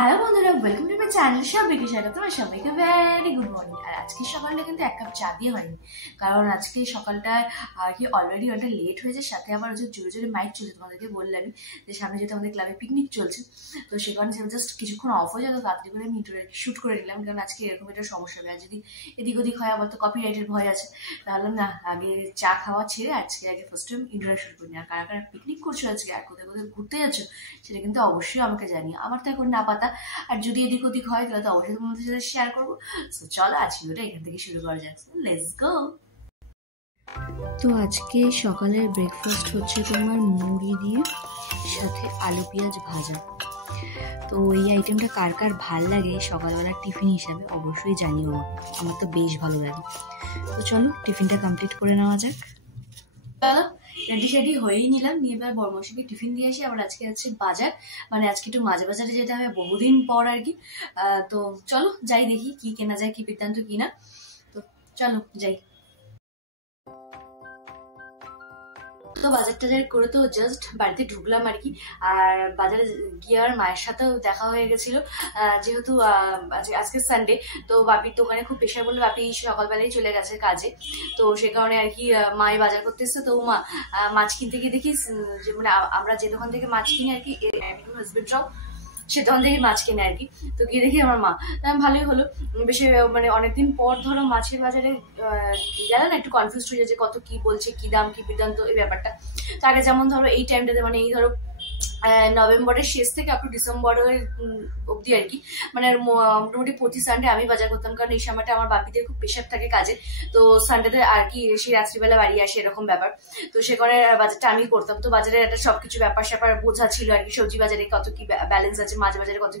Hello বন্ধুরা, welcome to my channel. সবাইকে স্বাগত। সবাইকে ভেরি গুড মর্নিং। আর আজকে সকালটা কিন্তু এক কাপ চা দিয়ে হয়নি, কারণ আজকে সকালটায় আর কি অলরেডি অনেকটা লেট হয়েছে। সাথে আবার হচ্ছে জোরে জোরে মাইক চলছে, তোমাদেরকে বললামই যে সামনে যেহেতু আমাদের ক্লাবে পিকনিক চলছে, তো সে কারণে জাস্ট কিছুক্ষণ অফ হয়ে যেত, তাড়াতাড়ি করে আমি শ্যুট করে নিলাম, কারণ আজকে এরকম একটা সমস্যা হবে। আর যদি এদিক ওদিক হয় আবার তো কপিরাইটের ভয় আছে, তাহলে না আগে চা খাওয়া ছেড়ে আজকে আগে ফার্স্ট টাইম ইন্টারভিউ শুট করি। আর কারা কারা পিকনিক করছো আজকে আর কোথায় কোথায় ঘুরতে যাচ্ছ সেটা কিন্তু অবশ্যই আমাকে জানিয়ে। আমার তো এখন না পাতা, আর যদি এদিক ওদিক হয় তাহলে তো অবশ্যই তোমাদের সাথে শেয়ার করবো। সো চলো আজকে ওটা এখান থেকে শুরু করা যাক। Let's go. তো আজকে সকালের ব্রেকফাস্ট হচ্ছে তোমার মুড়ি দিয়ে সাথে আলু পেঁয়াজ ভাজা। তো এই আইটেমটা কার কার ভাল লাগে সকালবেলার টিফিন হিসাবে অবশ্যই জানিও, আমার তো বেশ ভালো লাগে। তো চলো টিফিনটা কমপ্লিট করে নেওয়া যাক। চলো রেডি সেডি হয়েই নিলাম, নিয়ে এবার বড়মাসিকে টিফিন দিয়ে আসি। আবার আজকে আছে বাজার, মানে আজকে একটু মাঝে বাজারে যেতে হবে বহুদিন পর আর কি। তো চলো যাই, দেখি কি কেনা যায়, কি বৃত্তান্ত কিনা। তো চলো যাই। তো বাজার টাজার করে তো জাস্ট বাড়িতে ঢুকলাম আর কি। আর বাজারে গিয়ে আর মায়ের সাথেও দেখা হয়ে গেছিল, যেহেতু আজকে সানডে, তো বাপির দোকানে খুব প্রেশার বলে বাপি সকালবেলায় চলে গেছে কাজে। তো সে কারণে আর কি মাই বাজার করতে এসছে। তো মা মাছ কিনতে গিয়ে দেখি যে মানে আমরা যে দোকান থেকে মাছ কিনি আর কি, হাজবেন্ডরাও সে দোকান থেকে মাছ কিনে আর কি। তো গিয়ে দেখি আমার মা, ভালোই হলো। বেশি মানে অনেকদিন পর ধরো মাছের বাজারে গেলে না একটু কনফিউজ হয়ে যায় যে কত কি বলছে, কি দাম, কি বৃত্তান্ত, এই ব্যাপারটা। তো আগে যেমন ধরো এই টাইমটাতে মানে এই ধরো নভেম্বরের শেষ থেকে আপ টু ডিসেম্বরের অবধি আর কি, মানে মোটামুটি প্রতি সানডে আমি বাজার করতাম, কারণ এই সময়টা আমার বাপিদের খুব প্রেশার থাকে কাজে। তো সানডেতে আর কি সেই রাত্রিবেলা বাড়ি আসে এরকম ব্যাপার। তো সে কারণে বাজারটা আমি করতাম। তো বাজারের একটা সবকিছু ব্যাপার স্যাপার বোঝা ছিল আর কি, সবজি বাজারে কত কি ব্যালেন্স আছে, মাছ বাজারে কত,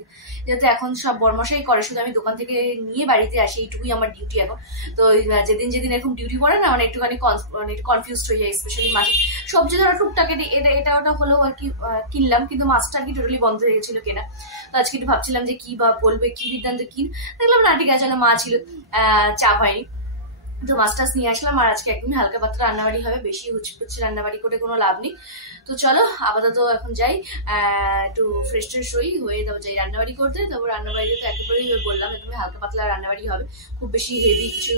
যেহেতু এখন সব বড়মশাই করে, শুধু আমি দোকান থেকে নিয়ে বাড়িতে আসি, এইটুকুই আমার ডিউটি এখন। তো যেদিন যেদিন এরকম ডিউটি পড়ে না, মানে একটুখানি কনফিউজ হয়ে যায়, স্পেশালি মাছ সবজি ধরো টুকটাক এটা ওটা হলেও আর কি কিনলাম, কিন্তু মাছটা আর কি টোটালি বন্ধ হয়ে গেছিল কেনা। তো আজকে একটু ভাবছিলাম যে কি বা বলবে, কি বৃত্তান্ত কিন, দেখলাম না ঠিক আছে, মা ছিল, চা হয়নি। তো মাছ টাছ নিয়ে আসলাম। আর আজকে একদমই হালকা পাতলা রান্নাবাড়ি হবে, বেশি হুচপুচ্ছে রান্নাবাড়ি করে কোনো লাভ নেই। তো চলো আপাতত এখন যাই, একটু ফ্রেশ ট্রেশ হয়ে তারপর যাই রান্নাবাড়ি করতে। তারপর রান্নাবাড়িতে তো একেবারেই বললাম একদমই হালকা পাতলা রান্নাবাড়ি হবে, খুব বেশি হেভি কিছু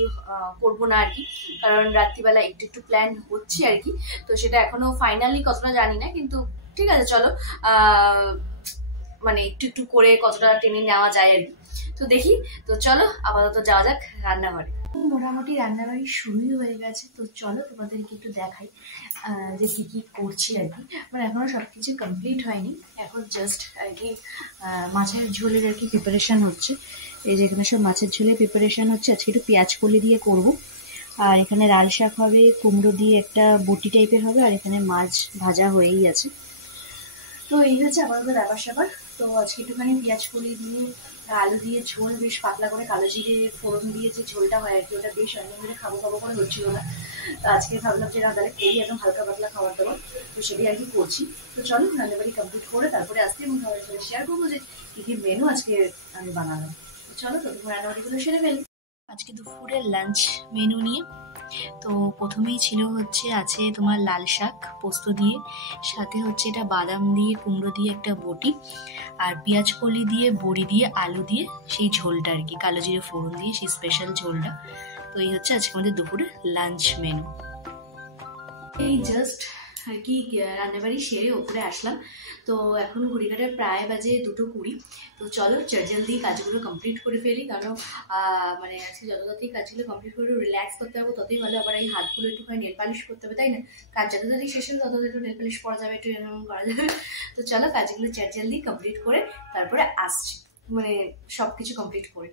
করবো না আর কি, কারণ রাত্রিবেলা একটু একটু প্ল্যান হচ্ছে আর কি। তো সেটা এখনো ফাইনালি কতটা জানি না, কিন্তু ঠিক আছে চলো মানে একটু একটু করে কতটা টেনে নেওয়া যায় আর কি। তো দেখি, তো চলো আপাতত যাওয়া যাক রান্নাঘরে। মোটামুটি রান্নাবাড়ি শুরুই হয়ে গেছে। তো চলো তোমাদেরকে একটু দেখাই যে কি কি করছি আর কি। মানে এখনো সবকিছু কমপ্লিট হয়নি, এখন জাস্ট আর কি মাছের ঝোলের আর কি প্রিপারেশন হচ্ছে। এই যে এখানে সব মাছের ঝোলের প্রিপারেশন হচ্ছে। আজকে একটু পেঁয়াজ কলি দিয়ে করব। আর এখানে লাল শাক হবে, কুমড়ো দিয়ে একটা বটি টাইপের হবে, আর এখানে মাছ ভাজা হয়েই আছে। তো এই হচ্ছে আপাতত ব্যাপার স্যাপার। তো আজকে একটুখানি পেঁয়াজ কলি দিয়ে আলু দিয়ে ঝোল, বেশ পাতলা করে কালো জিরে ফোড়ন দিয়ে যে ঝোলটা হয় আর কি, ওটা বেশ অনেক দিনে খাবো খাবো করে হচ্ছিল না। তো আজকে ভাবলাম যে না তাহলে করি একদম হালকা পাতলা খাবার দাবার, তো সেটাই আর কি করছি। তো চলো রান্নাবাড়ি কমপ্লিট করে তারপরে আসতে এবং খাবার সাথে শেয়ার করবো যে কী কী মেনু আজকে আমি বানালাম। তো চলো ততক্ষণ রান্নাবাড়িগুলো সেরে ফেলি। আজকে দুপুরের লাঞ্চ মেনু নিয়ে তো প্রথমেই ছিল হচ্ছে আছে তোমার লাল শাক পোস্ত দিয়ে, সাথে হচ্ছে এটা বাদাম দিয়ে কুমড়ো দিয়ে একটা বটি, আর পেঁয়াজ কলি দিয়ে বড়ি দিয়ে আলু দিয়ে সেই ঝোলটা আর কি, কালো জিরে ফোড়ন দিয়ে সেই স্পেশাল ঝোলটা। তো এই হচ্ছে আজকে আমাদের দুপুরে লাঞ্চ মেনু। এই জাস্ট আর কি রান্নাবাড়ি সেরে ওপরে আসলাম। তো এখন ঘড়িকাটা প্রায় বাজে 2:20। তো চলো জলদি কাজগুলো কমপ্লিট করে ফেলি, কারণ মানে আজকে যত তাড়াতাড়ি কাজগুলো কমপ্লিট করে রিল্যাক্স করতে হবে ততই ভালো। আবার এই হাতগুলো একটুখানি নেল পালিশ করতে হবে, তাই না? কাজ যত তাড়াতাড়ি শেষ হবে তত একটু নেল পালিশ করা যাবে, একটু এরকম করা যাবে। তো চলো কাজগুলো জলদি কমপ্লিট করে তারপরে আসছি, মানে সবকিছু কমপ্লিট করে।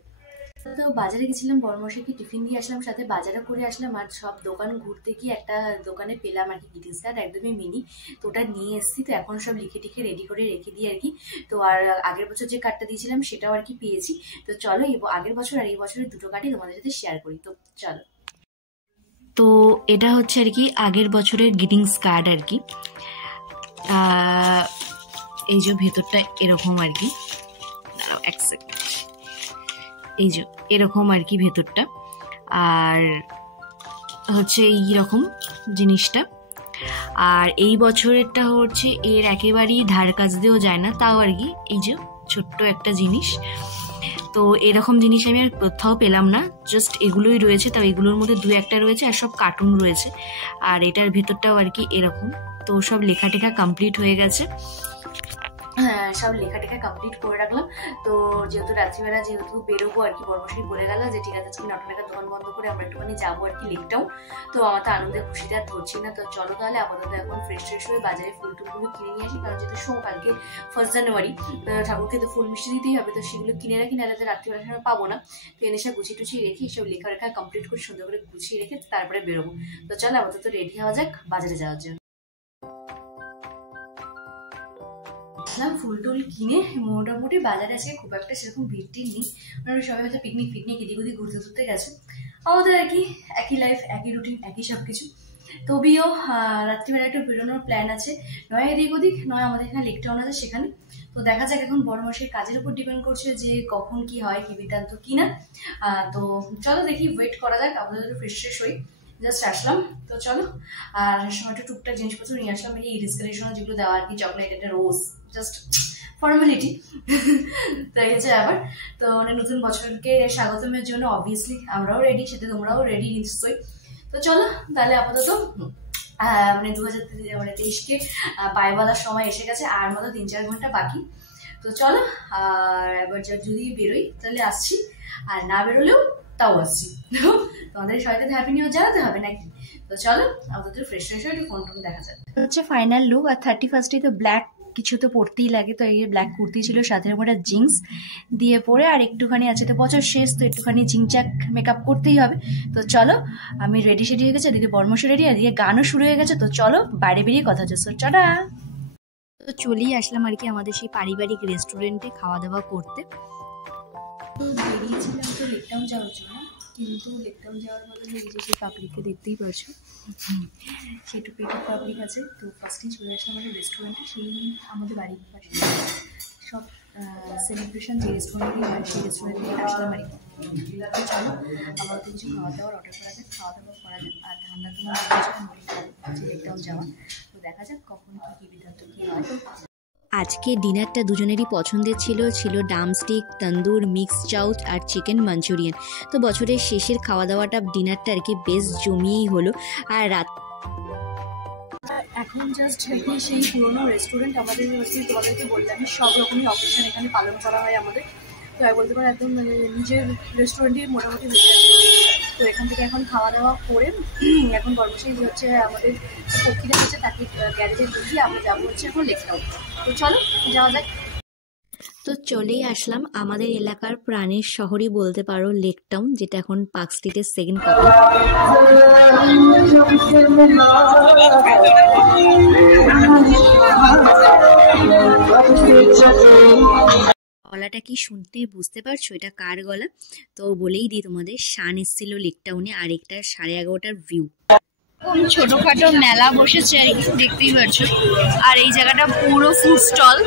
তো বাজারে গেছিলাম, বড়মশাইকে টিফিন দিয়ে আসলাম, সাথে বাজারও করে আসলাম। আর সব দোকান ঘুরতে গিয়ে একটা দোকানে পেলাম আর কি গ্রিটিংস কার্ড, একদমই মিনি। তো ওটা নিয়ে এসেছি। তো এখন সব লিখে টিখে রেডি করে রেখে দিই আর কি। তো আর আগের বছর যে কার্ডটা দিয়েছিলাম সেটাও আর কি পেয়েছি। তো চলো আগের বছর আর এই বছরের দুটো কার্ডই তোমাদের সাথে শেয়ার করি। তো চলো। তো এটা হচ্ছে আর কি আগের বছরের গ্রিটিংস কার্ড আর কি। এই যে ভেতরটা এরকম আর কি, দাঁড়াও এক সেকেন্ড, এই যে এরকম আর কি ভেতরটা, আর হচ্ছে এইরকম জিনিসটা। আর এই বছরেরটা হচ্ছে এর একেবারেই ধার কাজ দিয়েও যায় না, তাও আর কি এই যে ছোট্ট একটা জিনিস। তো এরকম জিনিস আমি আর কোথাও পেলাম না, জাস্ট এগুলোই রয়েছে। তাও এগুলোর মধ্যে 2-1টা রয়েছে আর সব কার্টুন রয়েছে। আর এটার ভেতরটাও আর কি এরকম। তো সব লেখা টেখা কমপ্লিট হয়ে গেছে, সব লেখা টেখা কমপ্লিট করে রাখলাম। তো যেহেতু রাত্রিবেলা যেহেতু বেরোবো আর কি, বর্মশাই বলে গেল যে ঠিক আছে আজকে 9টা নাগাদ দোকান বন্ধ করে আমরা একটুখানি যাবো আর কি লেক টাউন। তো আমার তো আনন্দের খুশিতে আর ধরছি না। তো চলো তাহলে আপাতত এখন ফ্রেশ হয়ে বাজারে ফুল টুলগুলো কিনে নিয়ে আসি, কারণ যেহেতু কালকে 1 জানুয়ারি, ঠাকুরকে তো ফুল মিষ্টি দিতেই হবে। তো সেগুলো কিনে রাখি, নাহলে তো রাত্রিবেলা সময় পাবো না। তো এনে সব গুছিয়ে টুছিয়ে রেখে সব লেখা রেখা কমপ্লিট করে সুন্দর করে গুছিয়ে রেখে তারপরে বেরোবো। তো চলো আপাতত রেডি হওয়া যাক বাজারে যাওয়ার জন্য। ফুল টুল কিনে মোটামুটি বাজারে আছে, খুব একটা সেরকম ভিড় টির নেই, সবাই হয়তো পিকনিক এদিক ওদিক ঘুরতে ঘুরতে গেছে। আমাদের আর কি একই লাইফ, একই রুটিন, একই সবকিছু। তবেও রাত্রিবেলা একটু বেরোনোর প্ল্যান আছে, নয় এদিক ওদিক, নয় আমাদের এখানে লেক টাউন আছে সেখানে। তো দেখা যাক, এখন বড় মাসের কাজের উপর ডিপেন্ড করছে যে কখন কি হয়, কি বৃত্তান্ত কিনা। তো চলো দেখি, ওয়েট করা যাক। আমাদের একটু ফ্রেশ হই, জাস্ট আসলাম। তো চলো, আর সময় একটু টুকটাক জিনিসপত্র নিয়ে আসলাম, এই রিস্কারেশন যেগুলো দেওয়া আর কি, চকলেট, একটা রোজ, জাস্ট ফর্মালিটি। তো এই হচ্ছে ব্যাপার। তো নতুন বছরকে স্বাগতমের জন্য অবভিয়াসলি আমরাও রেডি, সাথে তোমরাও রেডি নিশ্চয়ই। তো চলো তাহলে আপাতত 2023কে পায়ে বলার সময় এসে গেছে, আর মতো 3-4 ঘন্টা বাকি। তো চলো, আর এবার যদি বেরোই তাহলে আসছি, আর না বেরোলেও তাও আসছি। তোমাদের সবাইকে হ্যাপি নিউ ইয়ার জানাতে হবে নাকি। তো চলো আপাতত ফ্রেশ হয়ে একটু ফোন টোন দেখা যায়। হচ্ছে ফাইনাল লুক। আর 31 তো ব্ল্যাক কিছু তো পড়তেই লাগে, তো এই ব্ল্যাক কুর্তি ছিল, সাথে একটা জিন্স দিয়ে পরে, আর একটুখানি আছে তো বছর শেষ, তো একটুখানি ঝিংচাক মেকআপ করতেই হবে। তো চলো, আমি রেডি হয়ে গেছে, এদিকে বর্মশ রেডি, এদিকে গানও শুরু হয়ে গেছে। তো চলো বাইরে বেরিয়ে কথা হচ্ছে, টাটা। তো চলেই আসলাম আর কি আমাদের সেই পারিবারিক রেস্টুরেন্টে খাওয়া দাওয়া করতে। তো বেরিয়েছিলাম তো লেক টাউন যাওয়ার জন্য, কিন্তু লেক টাউন যাওয়ার বদলে এই যে সেই পাবলিককে দেখতেই পাচ্ছো, সেই টুপিটা পাবলিক আছে। তো ফার্স্টেই চলে আসলাম আমাদের রেস্টুরেন্টে, সেই আমাদের বাড়ির পাশে সব সেলিব্রেশন যে রেস্টুরেন্টে হয় সেই রেস্টুরেন্টে আসলাম আর কি। চলো আমাদের কিছু খাওয়া দাওয়ার অর্ডার করা যাক, খাওয়া দাওয়া করা যাক। আর ঠান্ডা তো যে লেক টাউন যাওয়া, তো দেখা যাক কখন কী বিধান্ত কী হয়। আজকে ডিনারটা দুজনেরই পছন্দের ছিল ডামস্টিক, তন্দুর, মিক্স চাউচ আর চিকেন মাঞ্চুরিয়ান। তো বছরের শেষের খাওয়া দাওয়াটা, ডিনারটা আর কি বেশ জমিয়েই হলো। আর রাত এখন জাস্ট সেই পুরোনো রেস্টুরেন্ট, আমাদের তোমাদেরকে বললাম সব রকমই অকেশন এখানে পালন করা হয় আমাদের। তো বলতে পারো একদম নিজের রেস্টুরেন্টই মোটামুটি হয়ে যাচ্ছে। তো এখান থেকে এখন খাওয়া দাওয়া করে এখন বর্মশাই যে হচ্ছে আমাদের পক্ষীরা হচ্ছে, তাকে গ্যারেজে ঢুকিয়ে আমরা যাবো হচ্ছে এখন লেক টাউন। তো চলো যাওয়া যাক। তো চলেই আসলাম আমাদের এলাকার প্রাণের শহরই বলতে পারো, লেক টাউন, যেটা এখন পার্ক স্ট্রিটের সেকেন্ড কপি। গলাটা কি শুনতে বুঝতে পারছো এটা কার গলা? তো বলেই দিই তোমাদের, শান এসেছিল লেক টাউনে, আর একটা 11:30টার ভিউ। ছোটখাটো মেলা বসেছে আর কি, দেখতেই পাচ্ছ। আর এই জায়গাটা পুরো ফুড স্টল,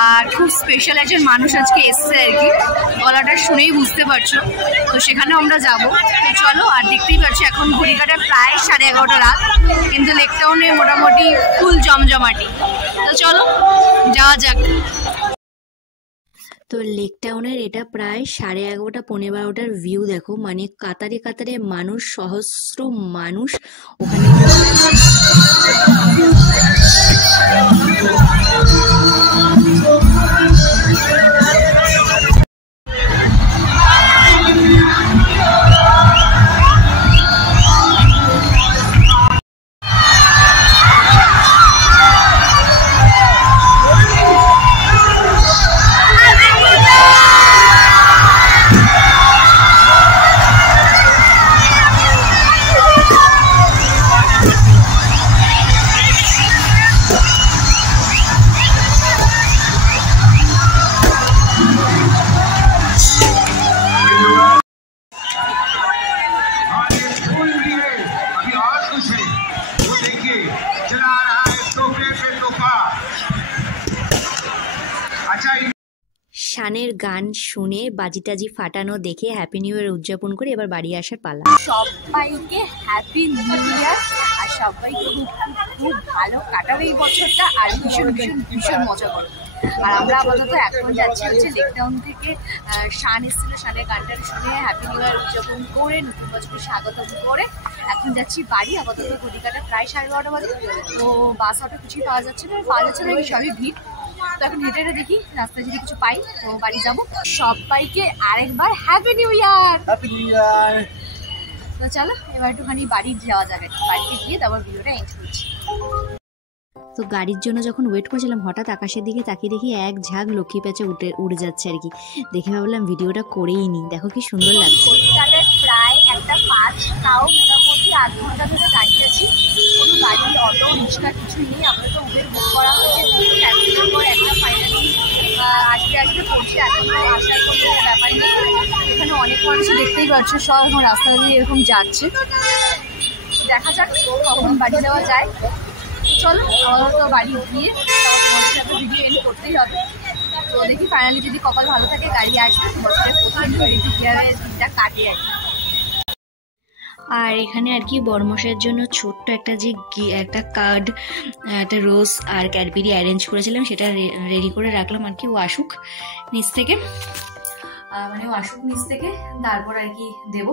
আর খুব স্পেশাল একজন মানুষ আজকে এসছে আর কি, গলাটা শুনেই বুঝতে পারছো। তো সেখানে আমরা যাব। তো চলো, আর দেখতেই পাচ্ছ এখন ঘড়িকাটা প্রায় 11:30 রাত, কিন্তু লেক টাউনে মোটামুটি ফুল জমজমাটি। তো চলো যাওয়া যাক। তো লেক টাউনের এটা প্রায় 11:30, 12টার ভিউ দেখো, মানে কাতারে কাতারে মানুষ, সহস্র মানুষ ওখানে। শানের গান শুনে, বাজি টাজি ফাটানো দেখে হ্যাপি নিউ ইয়ার উদযাপন করে এবার বাড়ি আসার পালা। সবাইকে হ্যাপি নিউ ইয়ার, আর সবাইকে খুব ভালো কাটাবে এই বছরটা, আর ভীষণ মজা করো। আর আমরা আপাতত এখন যাচ্ছি হচ্ছে লেকটাউন থেকে। শান এসেছিল, শানের গানটা শুনে হ্যাপি নিউ ইয়ার উদযাপন করে নতুন বছরকে স্বাগতম করে এখন যাচ্ছি বাড়ি। আপাতত ঘড়িকাটা প্রায় 12:30 বাজে। তো বাস অটো কিছুই পাওয়া যাচ্ছে না, সবই ভিড়। তো এখন হেঁটে হেঁটে দেখি রাস্তায় যদি কিছু পাই তো বাড়ি যাবো। সবাইকে আরেকবার হ্যাপি নিউ ইয়ার। তো চলো এবার একটুখানি বাড়ি যাওয়া যাবে, বাড়িতে গিয়ে তারপর ভিডিওটা এন্ড করছি। তো গাড়ির জন্য যখন ওয়েট করছিলাম হঠাৎ আকাশের দিকে তাকিয়ে দেখি এক ঝাঁক লক্ষ্মী প্যাঁচা উড়ে যাচ্ছে আর কি। দেখে ভাবলাম ভিডিওটা করেই নি, দেখো কি সুন্দর লাগছে। প্রায় 1:05, তাও মোটামুটি 8 ঘন্টা ধরে দাঁড়িয়ে আছি। কোনো গাড়ি অটো রিক্সা কিছুই নেই। আমরা তো উবের বুক করা হচ্ছে একটা ফাইনালি আজকে পড়ছে। এখনো আসার কোনো ব্যাপার নেই। এখানে অনেক মানুষ দেখতেই পাচ্ছ, সব এখন রাস্তা দিয়ে এরকম যাচ্ছে। দেখা যাক কখন বাড়ি যাওয়া যায়। চলো আমরা তো বাড়ি গিয়ে তোমাদের সাথে ভিডিও এন্ড করতেই হবে। তো দেখি ফাইনালি যদি কপাল ভালো থাকে গাড়ি আসবে, বছরের প্রথম দিনটা কাটে আর কি। আর এখানে আর কি বড়মশাইয়ের জন্য ছোট্ট একটা কার্ড, একটা রোজ আর ক্যাডবেরি অ্যারেঞ্জ করেছিলাম, সেটা রেডি করে রাখলাম আর কি। ও আসুক নিচ থেকে, তারপর আর কি দেবো।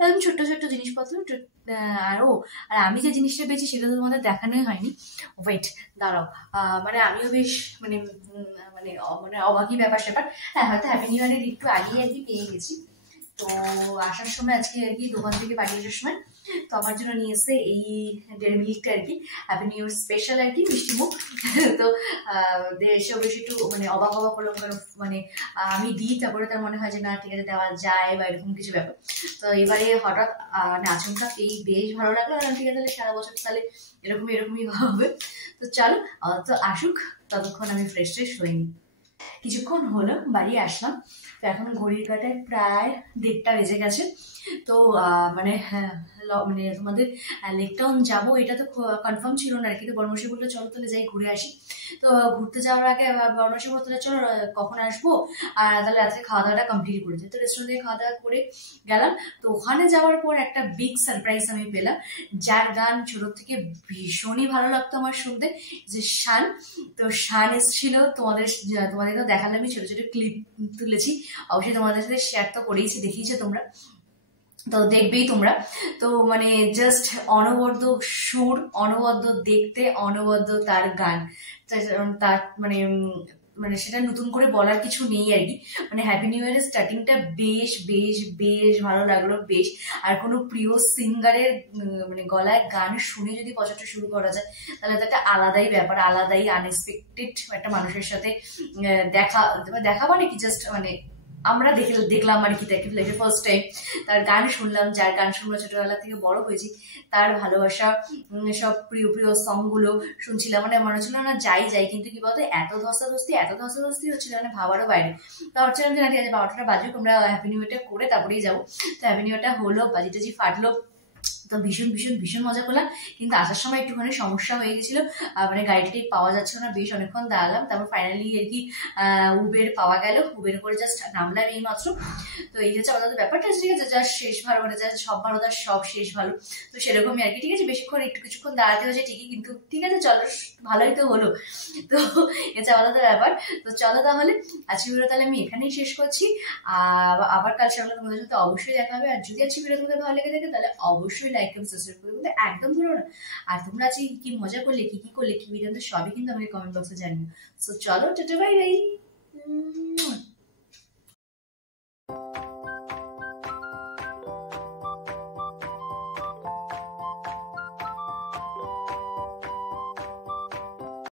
একদম ছোট্ট ছোট্ট জিনিসপত্র। আর আমি যে জিনিসটা পেয়েছি সেটা তো তোমাদের দেখানোই হয়নি। ওয়েট দাঁড়াও, আমিও বেশ অবাকই ব্যাপার। হ্যাঁ, হয়তো হ্যাপি নিউ ইয়ারের একটু আগেই আর কি পেয়ে গেছি। তো আসার সময় আজকে আর কি দোকান থেকে বাড়ি আসার সময় তো আমার জন্য নিয়ে এসে এই ডেয়ারি মিল্কটা আর কি, হ্যাপি নিউ ইয়ার স্পেশাল আর কি মিষ্টি মুখ। তো এসে অবশ্যই একটু অবাক হলাম, কারণ আমি দিই তারপরে তার মনে হয় যে না ঠিক আছে দেওয়া যায় বা এরকম কিছু ব্যাপার। তো এবারে হঠাৎ আচমকা এই বেশ ভালো লাগলো। ঠিক আছে তাহলে সারা বছর তাহলে এরকমই হবে। তো চলো তো আসুক, ততক্ষণ আমি ফ্রেশ হইনি। কিছুক্ষণ হলো বাড়ি আসলাম। তো এখন ঘড়ির কাঁটায় প্রায় 1:30 বেজে গেছে। তো তোমাদের লেকটাউন যাবো এটা তো কনফার্ম ছিল না আর কি। তো বড়মশাই বললো চলো তাহলে যাই ঘুরে আসি। তো ঘুরতে যাওয়ার আগে বড়মশাই বলতে চলো কখন আসবো, আর তাহলে রাত্রে খাওয়া দাওয়াটা কমপ্লিট করে দিই। তো রেস্টুরেন্ট থেকে খাওয়া দাওয়া করে গেলাম। তো ওখানে যাওয়ার পর একটা বিগ সারপ্রাইজ আমি পেলাম, যার গান ছোট থেকে ভীষণই ভালো লাগতো আমার শুনতে, যে শান। তো শান এসেছিল, তোমাদের তো দেখালামই, ছোট ছোট ক্লিপ তুলেছি, অবশ্যই তোমাদের সাথে শেয়ার তো করেইছি, দেখিয়েছো তোমরা, তো দেখবেই তোমরা। তো জাস্ট অনবদ্য সুর, অনবদ্য দেখতে, অনবদ্য তার গান, তার সেটা নতুন করে বলার কিছু নেই আর কি। হ্যাপি নিউ ইয়ারের স্টার্টিংটা বেশ বেশ বেশ ভালো লাগলো বেশ। আর কোনো প্রিয় সিঙ্গারের গলায় গান শুনে যদি বছরটা শুরু করা যায় তাহলে তো একটা আলাদাই ব্যাপার, আলাদাই আনএক্সপেক্টেড একটা মানুষের সাথে দেখা কি জাস্ট আমরা দেখলাম আর কি, দেখে ফার্স্ট টাইম তার গান শুনলাম, যার গান শুনলাম ছোটবেলা থেকে বড় হয়েছি, তার ভালোবাসা সব প্রিয় সং গুলো শুনছিলাম। মনে হচ্ছিল না যাই, কিন্তু কি বলতো এত ধস্তাধস্তি হচ্ছিল ভাবারও বাইরে। তো ভাবছিলাম যে না ঠিক আছে 12টা বাজুক, আমরা হ্যাপি নিউ ইয়ারটা করে তারপরেই যাবো। তো হ্যাপি নিউ ইয়ারটা হলো, বাজি ফাটলো, তো ভীষণ মজা করলাম। কিন্তু আসার সময় একটুখানি সমস্যা হয়ে গেছিল, গাড়িটাই পাওয়া যাচ্ছিল না, বেশ অনেকক্ষণ দাঁড়ালাম। তারপর ফাইনালি আর কি উবের পাওয়া গেল, উবের করে জাস্ট নামলাম এই মাত্র। তো এই হচ্ছে আমাদের ব্যাপারটা, ঠিক আছে জাস্ট শেষ ভালো, জাস্ট সব ভালো তার সব শেষ ভালো। তো সেরকমই আর কি, ঠিক আছে বেশিক্ষণ কিছুক্ষণ দাঁড়াতে হয়েছে ঠিকই, কিন্তু ঠিক আছে চলো ভালোই তো হলো। তো এটা আমাদের ব্যাপার। তো চলো তাহলে আজকে ভিডিও তাহলে আমি এখানেই শেষ করছি। আবার কাল সকালে তোমাদের সাথে অবশ্যই দেখা হবে। আর যদি আজকে ভিডিও তোমাদের ভালো লেগে থাকে তাহলে অবশ্যই লাইক এবং সাবস্ক্রাইব করে কিন্তু একদম ভুলো না। আর তোমরা আজকে কি মজা করলে, কি করলে, কি ভিডিও, সবই কিন্তু আমাকে কমেন্ট বক্সে জানিও। সো চলো টাটা বাই বাই।